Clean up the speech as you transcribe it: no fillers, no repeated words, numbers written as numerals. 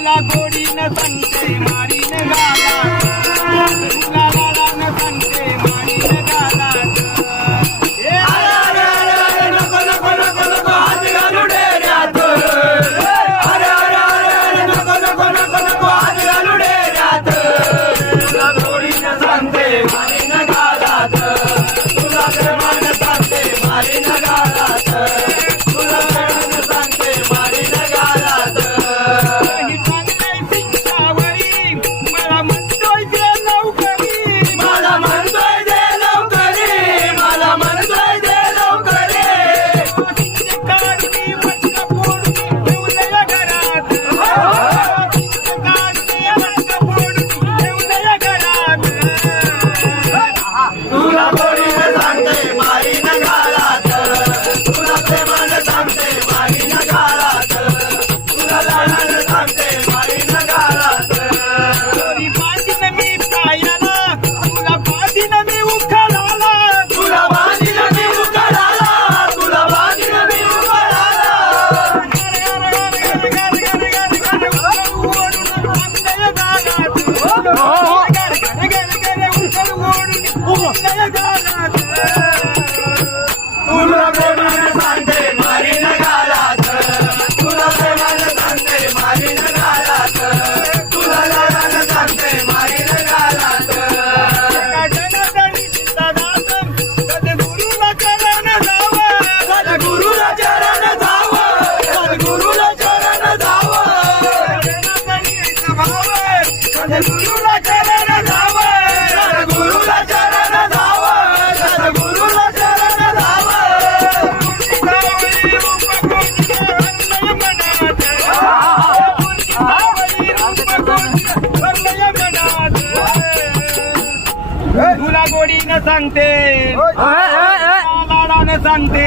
तुला गोडीनं सांगते मारीन गालात, तुला लाडानं सांगते मारीन गालात. नको नको नको नको हात घालू डेऱ्यात. अरे अरे अरे नको नको नको नको हात घालू डेऱ्यात. तुला गोडीनं सांगते मारीन गालात, तुला प्रेमानं सांगते मारीन गालात, तुला प्रेमानं सांगते मारीन गालात. ही चांगलंय सिंगावरी, मला म्हणतोय ते लवकरी, मला म्हणतोय दे लवकरी, मला म्हणतोय दे लवकरी. सिंग काढणी मटका फोडून ठेवलंय घरात, सिंग काढणी मटका फोडून ठेवलंय घरात. तुला गोडीनं सांगते मारीन गालात, तुला प्रेमानं सांगते मारीन गालात, तुला लाडानं सांगते मारीन गालात. तरी बांधीन मी पायाला, तुला बांधीन मी उखाळाला, तुला बांधीन मी उकळाला, तुला बांधीन मी उकळाला. तुला प्रेमानं सांगते मारीन गालात, तुला प्रेमानं सांगते मारीन गालात, तुला लाडानं सांगते मारीन गालात. सद्गुरूला चरण जावं, सद्गुरूला चरण जावं, सद्गुरूला चरण जावं, सद्गुरूला चरण जावं, सद्गुरूला चरण जावं, सद्गुरूला चरण जावं. तुला गोडीनं सांगते लाडानं सांगते